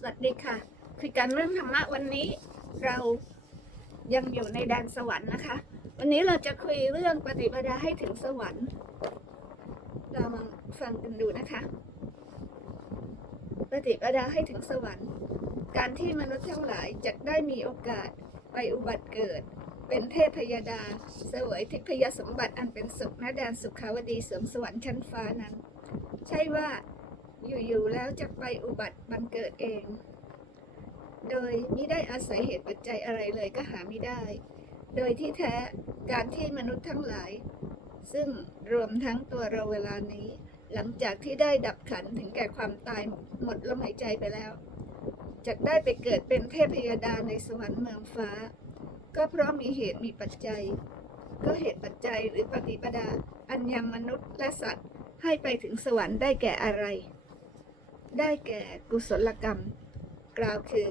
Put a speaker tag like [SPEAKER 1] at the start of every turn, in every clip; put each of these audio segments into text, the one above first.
[SPEAKER 1] สวัสดีค่ะ คือการเรื่องธรรมะวันนี้เรายังอยู่ในแดนสวรรค์นะคะ วันนี้เราจะคุยเรื่องปฏิปทาให้ถึงสวรรค์ เรามาฟังกันดูนะคะ ปฏิปทาให้ถึงสวรรค์ การที่มนุษย์ทั้งหลายจะได้มีโอกาสไปอุบัติเกิด เป็นเทพยดา เสวยทิพยสมบัติอันเป็นสุขณแดนสุขาวดีเสริมสวรรค์ชั้นฟ้านั้น ใช่ว่า อยู่ๆแล้วจะไปอุบัติบันเกิดเอง โดยไม่ได้อาศัยเหตุปัจจัยอะไรเลยก็หาไม่ได้ โดยที่แท้การที่มนุษย์ทั้งหลาย ซึ่งรวมทั้งตัวเราเวลานี้ หลังจากที่ได้ดับขันถึงแก่ความตายหมดลมหายใจไปแล้วจะได้ไปเกิดเป็นเทพยดาในสวรรค์เมืองฟ้า ก็เพราะมีเหตุมีปัจจัย ก็เหตุปัจจัยหรือปฏิปดา อันยังมนุษย์และสัตว์ให้ไปถึงสวรรค์ได้แก่อะไร ได้แก่กุศลกรรม กล่าวคือ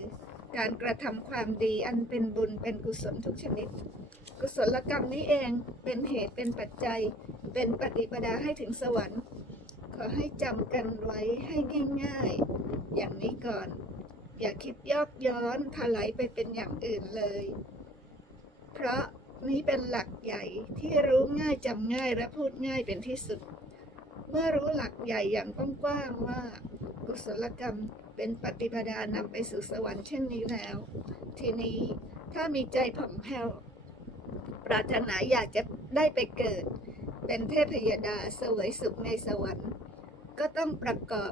[SPEAKER 1] การกระทำความดีอันเป็นบุญเป็นกุศลทุกชนิด กุศลกรรมนี้เองเป็นเหตุเป็นปัจจัย เป็นปฏิปดาให้ถึงสวรรค์ ขอให้จำกันไว้ให้ง่ายๆ อย่างนี้ก่อน อย่าคิดยอกย้อนถลายไปเป็นอย่างอื่นเลย เพราะนี้เป็นหลักใหญ่ที่รู้ง่ายจำง่ายและพูดง่ายเป็นที่สุด เมื่อรู้หลักใหญ่อย่างกว้างๆว่า กุศลกรรมเป็นปฏิปดานำไปสู่สวรรค์เช่นนี้แล้ว ทีนี้ถ้ามีใจผ่องแผ้วปรารถนาอยากจะได้ไปเกิด เป็นเทพยดาเสวยสุขในสวรรค์ ก็ต้องประกอบ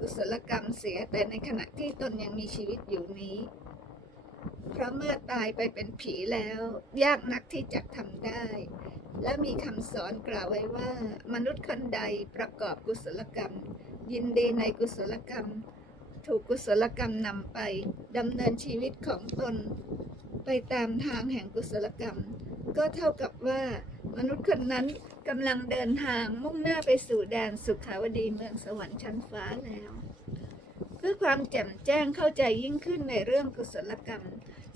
[SPEAKER 1] กุศลกรรมเสียแต่ในขณะที่ตนยังมีชีวิตอยู่นี้ เพราะเมื่อตายไปเป็นผีแล้ว ยากนักที่จะทำได้ และมีคำสอนกล่าวไว้ว่า มนุษย์คนใดประกอบกุศลกรรม ยินดีในกุศลกรรม ถูกกุศลกรรมนำไปดำเนินชีวิตของตน ไปตามทางแห่งกุศลกรรม ก็เท่ากับว่ามนุษย์คนนั้นกำลังเดินทางมุ่งหน้าไปสู่แดนสุขาวดีเมืองสวรรค์ชั้นฟ้าแล้ว เพื่อความแจ่มแจ้งเข้าใจยิ่งขึ้นในเรื่องกุศลกรรม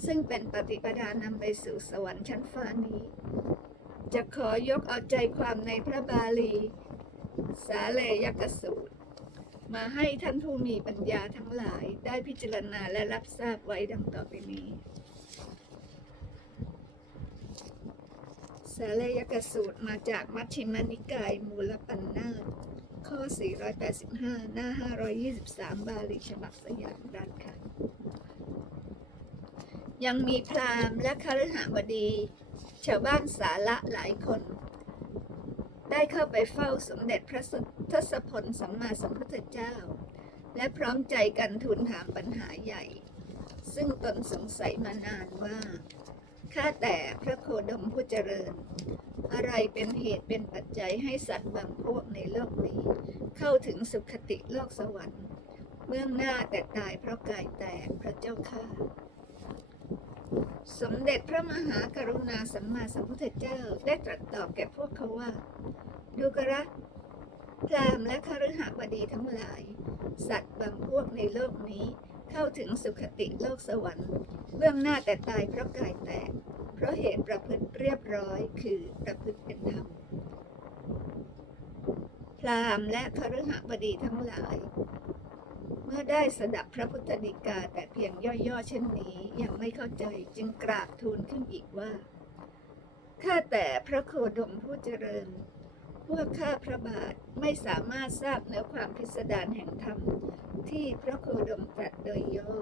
[SPEAKER 1] ซึ่งเป็นปฏิปดานำไปสู่สวรรค์ชั้นฟ้านี้ จะขอยกเอาใจความในพระบาลี สาเลยกสูตร มาให้ท่านผู้มีปัญญาทั้งหลายได้พิจารณาและรับทราบไว้ดังต่อไปนี้สาเลยกสูตรมาจากมัชฌิมนิกายมูลปัญนาตข้อ 485 หน้า 523 บาลีฉบับสยามรัฐค่ะ ยังมีพราหมณ์และคฤหบดี ชาวบ้านสาระหลายคน ได้เข้าไปเฝ้าสมเด็จพระทศพลสัมมาสัมพุทธเจ้า และพร้อมใจกันทูลถามปัญหาใหญ่ ซึ่งตนสงสัยมานานว่าข้าแต่พระโคดมผู้เจริญ อะไรเป็นเหตุเป็นปัจจัยให้สัตว์บางพวกในโลกนี้ เข้าถึงสุขติโลกสวรรค์เบื้องหน้าแต่ตายเพราะกายแตกพระเจ้าข้าสมเด็จพระมหากรุณาสัมมาสัมพุทธเจ้าได้ตรัสตอบแก่พวกเขาว่า ดูกระพรามและคฤหบดีทั้งหลาย สัตว์บางพวกในโลกนี้เข้าถึงสุขติโลกสวรรค์ เบื้องหน้าแต่ตายเพราะกายแตก เพราะเหตุประพฤติเรียบร้อยคือประพฤติเป็นธรรมพรามและคฤหบดีทั้งหลาย เมื่อได้สดับพระพุทธดีกาแต่เพียงย่อๆเช่นนี้ ยังไม่เข้าใจจึงกราบทูลขึ้นอีกว่าข้าแต่พระโคดมผู้เจริญ พวกข้าพระบาทไม่สามารถทราบเนื้อความพิสดารแห่งธรรม ที่พระโคดมตรัสโดยย่อ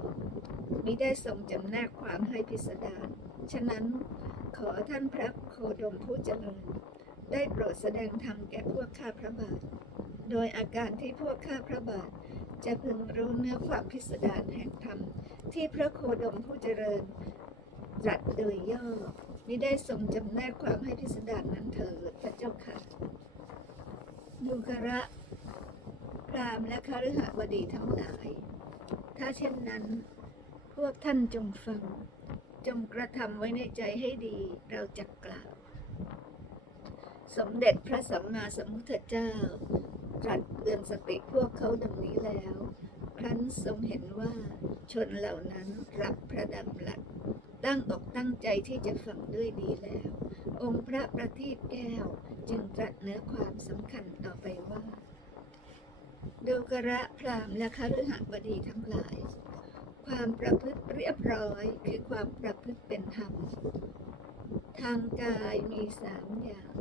[SPEAKER 1] มิได้ทรงจำแนกความให้พิสดารฉะนั้นขอท่านพระโคดมผู้เจริญ ได้โปรดแสดงธรรมแก่พวกข้าพระบาท โดยอาการที่พวกข้าพระบาท จะพึงรู้เนื้อความพิสดารแห่งธรรม ที่พระโคดมผู้เจริญตรัสโดยย่อมิได้ทรงจำแนกความให้พิสดารนั้นเถิดพระเจ้าค่ะ ดูกระพรามและคฤหบดีทั้งหลาย ถ้าเช่นนั้น พวกท่านจงฟัง จงกระทำไว้ในใจให้ดีเราจะกล่าว สมเด็จพระสัมมาสัมพุทธเจ้าตรัสเตือนสติพวกเขาดังนี้แล้ว ครั้นทรงเห็นว่าชนเหล่านั้นรับพระดำรัสตั้งอกตั้งใจที่จะฟังด้วยดีแล้ว องค์พระประทีปแก้วจึงตรัสเนื้อความสำคัญต่อไปว่าดูกระพรามและคฤหบดีทั้งหลาย ความประพฤติเรียบร้อยคือความประพฤติเป็นธรรม ทางกายมีสามอย่าง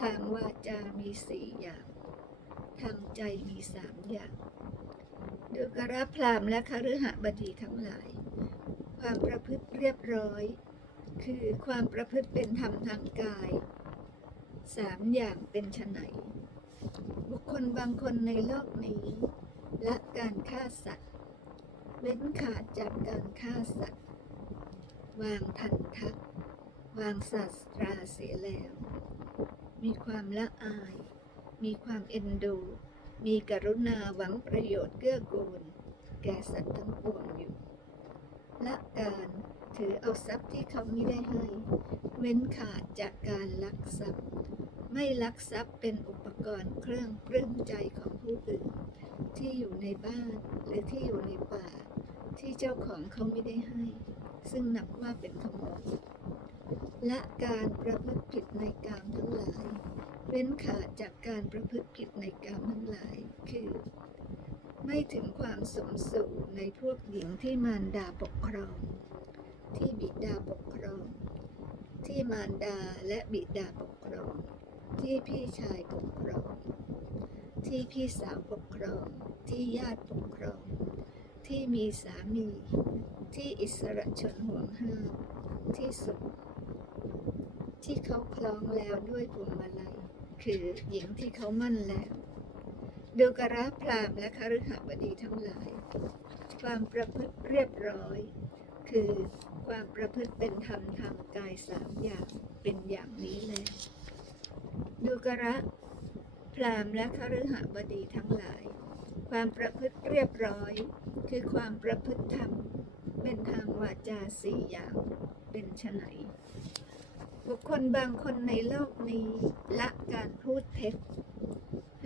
[SPEAKER 1] ทางวาจา มีสี่อย่าง ทางใจมีสามอย่างดูกระพรามและคฤหบดีทั้งหลาย ความประพฤติเรียบร้อย คือความประพฤติเป็นธรรมทางกายสามอย่างเป็นไฉนบุคคลบางคนในโลกนี้ละการฆ่าสัตว์เว้นขาดจากการฆ่าสัตว์ วางทันทักวางศาสตราเสียแล้ว มีความละอาย มีความเอ็นดู มีกรุณาหวังประโยชน์เกื้อกูล แก่สัตว์ทั้งปวงอยู่ ละการ ถือเอาทรัพย์ที่เขาไม่ได้ให้ เว้นขาดจากการลักทรัพย์ ไม่ลักทรัพย์เป็นอุปกรณ์เครื่องปลื้มใจของผู้อื่น ที่อยู่ในบ้านหรือที่อยู่ในป่า ที่เจ้าของเขาไม่ได้ให้ ซึ่งนับว่าเป็นขโมยและการประพฤติผิดในกามทั้งหลาย เว้นขาดจากการประพฤติผิดในกามทั้งหลาย คือ ไม่ถึงความสมสู่ในพวกหญิงที่มารดาปกครอง ที่บิดาปกครอง ที่ มารดาและบิดาปกครอง ที่พี่ชายปกครอง ที่พี่สาวปกครอง ที่ญาติปกครอง ที่มีสามี ที่อิสระชนห่วงห้ามที่สุด ที่เขาคล้องแล้วด้วยพวงมาลัยคือหญิงที่เขามั่นแล้วดูกระพรามและคฤหบดีทั้งหลาย ความประพฤติเรียบร้อย คือ ความประพฤติเป็นธรรมทางกายสามอย่างเป็นอย่างนี้แลดูกระพรามและคฤหบดีทั้งหลาย ความประพฤติเรียบร้อย คือความประพฤติธรรม เป็นทางวาจาสี่อย่างเป็นไฉนบุคคลบางคนในโลกนี้ละการพูดเท็จ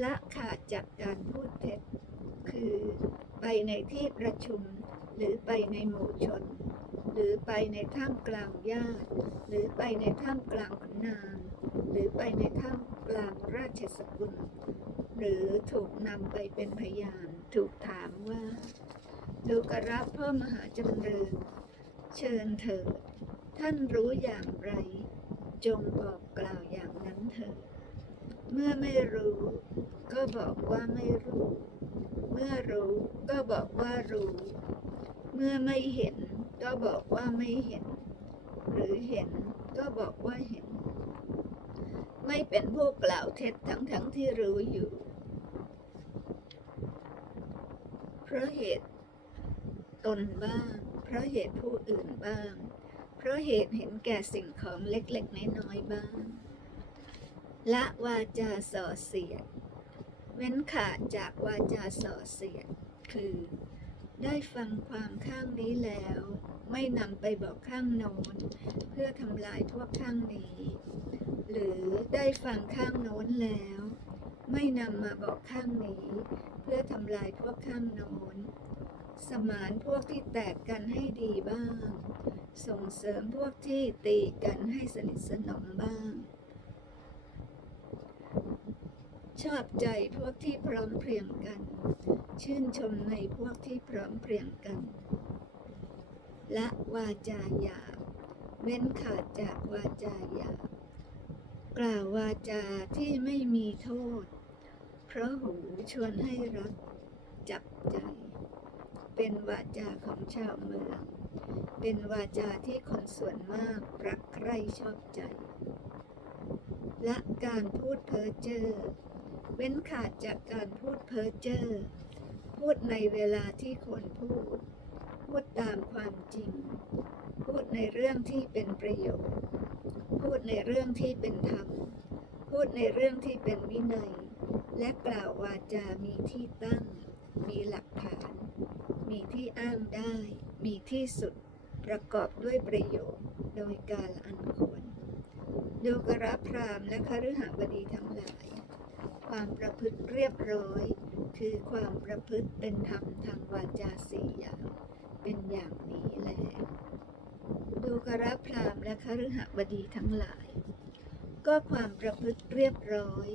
[SPEAKER 1] ละขาดจากการพูดเท็จ คือไปในที่ประชุมหรือไปในหมู่ชน หรือไปในท่ามกลางญาติหรือไปในท่ามกลางขุนนางหรือไปในท่ามกลางราชสกุล หรือถูกนำไปเป็นพยาน ถูกถามว่า ดูกระพ่อมหาจำเริญ เชิญเถิดท่านรู้อย่างไร จงบอกกล่าวอย่างนั้นเถิดเมื่อไม่รู้ ก็บอกว่าไม่รู้ เมื่อรู้ก็บอกว่ารู้ เมื่อไม่เห็น ก็บอกว่าไม่เห็น หรือเห็นก็บอกว่าเห็น ไม่เป็นผู้กล่าวเท็จทั้งทั้งๆที่รู้อยู่เพราะเหตุตนบ้าง เพราะเหตุผู้อื่นบ้าง เพราะเหตุเห็นแก่สิ่งของเล็กๆน้อยๆบ้างละวาจาส่อเสียด เว้นขาดจากวาจาส่อเสียด คือ ได้ฟังความข้างนี้แล้ว ไม่นำไปบอกข้างโน้น เพื่อทำลายพวกข้างนี้ หรือได้ฟังข้างโน้นแล้ว ไม่นำมาบอกข้างนี้ เพื่อทำลายพวกข้างโน้น สมานพวกที่แตกกันให้ดีบ้าง ส่งเสริมพวกที่ตีกันให้สนิทสนมบ้าง ชอบใจพวกที่พร้อมเพรียงกัน ชื่นชมในพวกที่พร้อมเพรียงกัน ละวาจาหยาบเว้นขาดจากวาจาหยาบกล่าววาจาที่ไม่มีโทษ เพราะหูชวนให้รักจับใจ เป็นวาจาของชาวเมือง เป็นวาจาที่คนส่วนมากรักใคร่ชอบใจ และการพูดเพ้อเจ้อ เว้นขาดจากการพูดเพ้อเจ้อ พูดในเวลาที่ควรพูด พูดตามความจริง พูดในเรื่องที่เป็นประโยชน์ พูดในเรื่องที่เป็นธรรม พูดในเรื่องที่เป็นวินัย และกล่าววาจามีที่ตั้ง มีหลักฐาน มีที่อ้างได้ มีที่สุด ประกอบด้วยประโยชน์ โดยการอันควรดูกระพรามและคฤหบดีทั้งหลาย ความประพฤติเรียบร้อย คือความประพฤติเป็นธรรมทางวาจาสี่อย่างเป็นอย่างนี้แหละดูกระพรามและคฤหบดีทั้งหลาย ก็ความประพฤติเรียบร้อย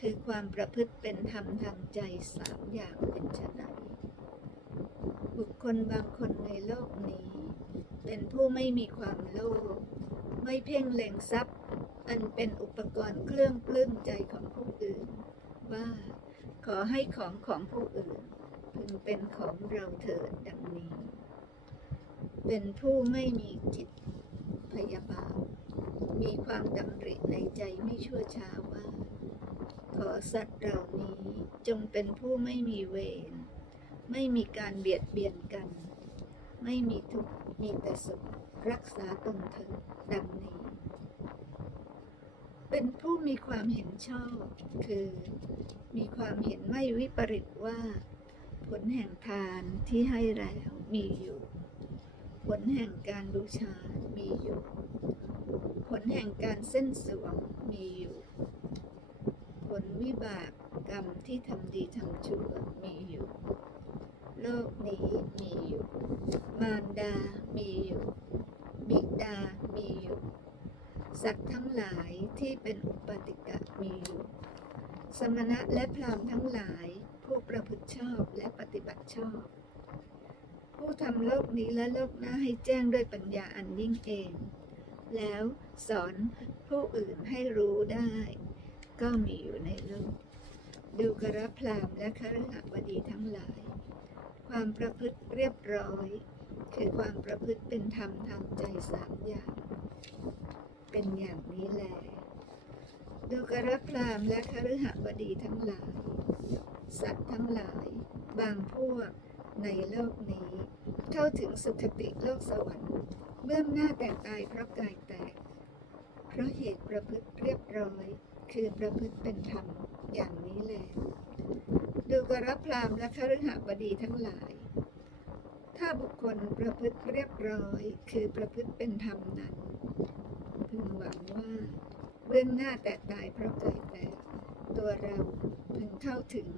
[SPEAKER 1] คือความประพฤติเป็นธรรมทางใจสามอย่างเป็นไฉนบุคคลบางคนในโลกนี้ เป็นผู้ไม่มีความโลภไม่เพ่งเล็งทรัพย์ อันเป็นอุปกรณ์เครื่องปลื้มใจของผู้ ว่า ขอให้ของของผู้อื่นพึงเป็นของเราเถิดดังนี้ เป็นผู้ไม่มีจิตพยาบาท มีความดำริในใจไม่ชั่วช้าว่า ขอสัตว์เหล่านี้จงเป็นผู้ไม่มีเวร ไม่มีการเบียดเบียนกัน ไม่มีทุกข์มีแต่สุขรักษาตนเถิดดังนี้ เป็นผู้มีความเห็นชอบ คือมีความเห็นไม่วิปริตว่า ผลแห่งทานที่ให้แล้วมีอยู่ ผลแห่งการบูชา มีอยู่ ผลแห่งการเส้นสวงมีอยู่ ผลวิบากกรรมที่ทำดีทำชั่วมีอยู่ โลกนี้มีอยู่ มารดามีอยู่ บิดา มีอยู่ สัตว์ทั้งหลายที่เป็นอุปติกะมีอยู่สมณะและพราหมณ์ทั้งหลาย ผู้ประพฤติชอบและปฏิบัติชอบ ผู้ทำโลกนี้และโลกหน้าให้แจ้งด้วยปัญญาอันยิ่งเอง แล้วสอนผู้อื่นให้รู้ได้ ก็มีอยู่ในโลก ดูกระพรามและคฤหบดีทั้งหลาย ความประพฤติเรียบร้อย คือความประพฤติเป็นธรรมทางใจสามอย่าง เป็นอย่างนี้แลดูกระพรามและคฤหบดีทั้งหลาย สัตว์ทั้งหลาย บางพวกในโลกนี้ เข้าถึงสุคติโลกสวรรค์เบื้องหน้าแตกตายเพราะกายแตก เพราะเหตุประพฤติเรียบร้อย คือประพฤติเป็นธรรมอย่างนี้แหละดูกระพรามและคฤหบดีทั้งหลาย ถ้าบุคคลประพฤติเรียบร้อย คือประพฤติเป็นธรรมนั้น หวังว่า เบื้องหน้าแตกตายเพราะกายแตกตัวเราพึงเข้าถึง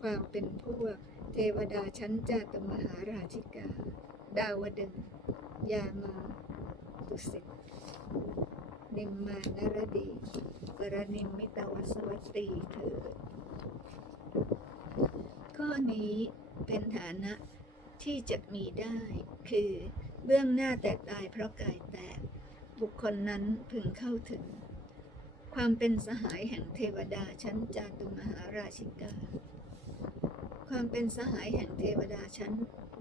[SPEAKER 1] ความเป็นพวก เทวดาชั้นจาตมหาราชิกา ดาวดึง ยามาตุสิตนิมมานรดีกรณิมิตวสวัตตีเถิดข้อนี้เป็นฐานะที่จะมีได้ คือเบื้องหน้าแตกตายเพราะกายแตก บุคคลนั้นพึงเข้าถึง ความเป็นสหายแห่งเทวดาชั้นจาตุมหาราชิกา ความเป็นสหายแห่งเทวดาชั้น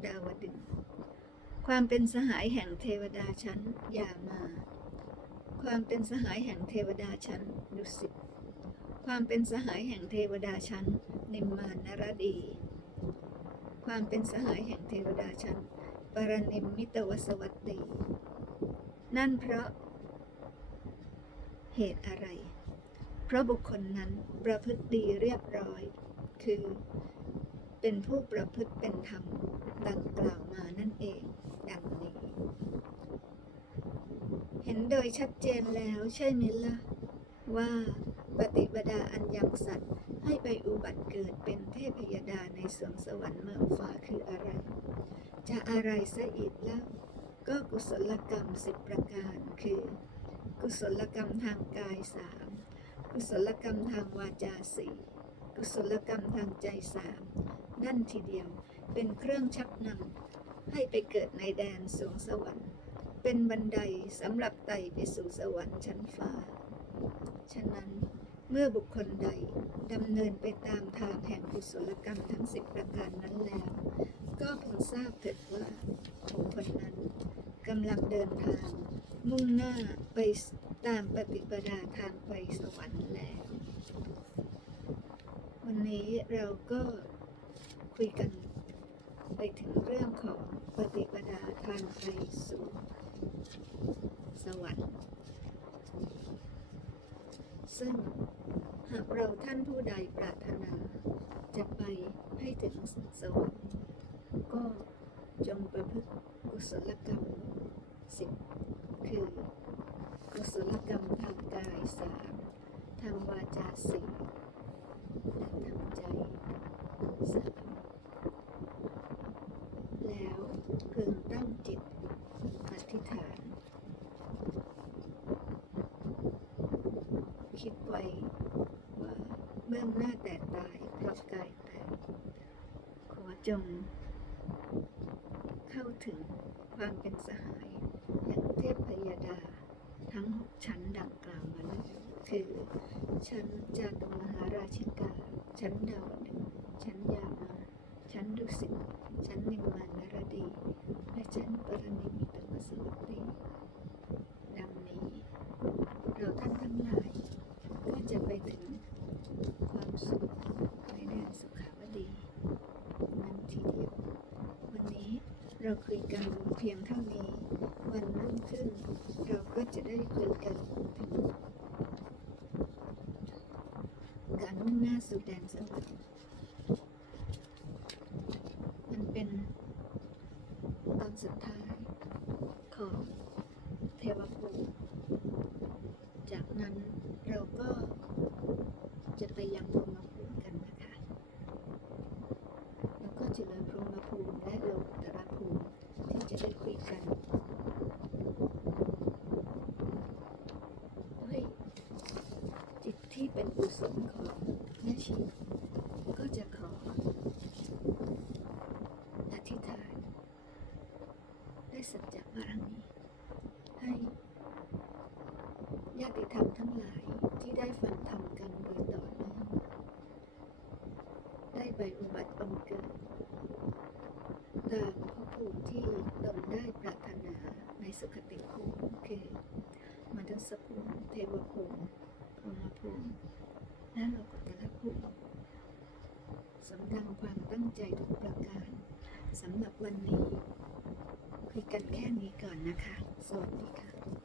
[SPEAKER 1] ดาวดึงความเป็นสหายแห่งเทวดาชั้นยามา ความเป็นสหายแห่งเทวดาชั้นดุสิต ความเป็นสหายแห่งเทวดาชั้นนิมมานรดี ความเป็นสหายแห่งเทวดาชั้นปรนิมมิตวสวัตตี นั่นเพราะ เหตุอะไร เพราะบุคคลนั้นประพฤติดีเรียบร้อย คือ เป็นผู้ประพฤติเป็นธรรมดังกล่าวมานั่นเอง ดังนี้ เห็นโดยชัดเจนแล้วใช่ไหมล่ะ ว่าปฏิปดาอันยังสัตว์ให้ไปอุบัติเกิดเป็นเทพยดาในสวงสวรรค์เมืองฟ้าคืออะไร จะอะไรซะอีกแล้ว ก็กุศลกรรมสิบประการ คือ กุศลกรรมทางกายสามกุศลกรรมทางวาจาสี่กุศลกรรมทางใจสามนั่นทีเดียวเป็นเครื่องชักนำให้ไปเกิดในแดนสวงสวรรค์ เป็นบันไดสำหรับไต่ไปสู่สวรรค์ชั้นฟ้า ฉะนั้นเมื่อบุคคลใดดำเนินไปตามทางแห่งกุศลกรรมทั้งสิบประการนั้นแล้ว ก็พึงทราบเถิดว่าบุคคลนั้น กำลังเดินทาง มุ่งหน้าไปตามปฏิปดาทางไปสวรรค์แล้ว วันนี้เราก็คุยกันไปถึงเรื่องของปฏิปดาทางไปสู่สวรรค์ ซึ่งหากเราท่านผู้ใดปรารถนาจะไปให้ถึงสวรรค์ก็ จงประพฤติกุศลกรรมสิบคือกุศลกรรมทางกายสามทางวาจาสี่และทางใจสามแล้วพึงตั้งจิตอธิษฐาน คิดไว้ว่าเมื่อหน้าแต่ตายเพราะกายแตกขอจง เข้าถึงความเป็นสหายอย่างเทพพยดา ทั้งหกชั้นดังกล่าวมานั้นคือ ชั้นจาตุมหาราชิกา ชั้นดาวดึงชั้นยามาชั้นดุสิตชั้นนิมมานารดี และชั้นปรนิมิตวสวัตตีดังนี้ เราท่านทั้งหลาย ก็จะไปถึงความสุขในแดนสุขาวดีนั้นทีเดียว วันนี้เราคุยกันเพียงเท่านี้ วันรุ่งขึ้น เราก็จะได้คุยกันถึง สูดแดงสลัดมันเป็นตอนสุดท้ายของเทวภูมิจากนั้นเราก็จะไปยังพรหมภูมิกันนะคะ แล้วก็จะเหลือพรหมภูมิและโลกุตระภูมิที่จะได้คุยกันด้วยจิตที่เป็นกุศลของแม่ชีก็จะขออธิษฐานได้สัจจะบารมีให้ ญา ติธรรมทั้งหลายที่ได้ฟังธรรมกันโดยต่อเนื่องได้ไปอุบัติบังเกิดตามภพภูมิที่ตนได้ปรารถนาในสุขติภูมิคือมนุษย์ภูมิเทวภูมิพรหมภูมิและโลกุตระภูมิสำดังความตั้งใจทุกประการสำหรับวันนี้คุยกันแค่นี้ก่อนนะคะ สวัสดีค่ะ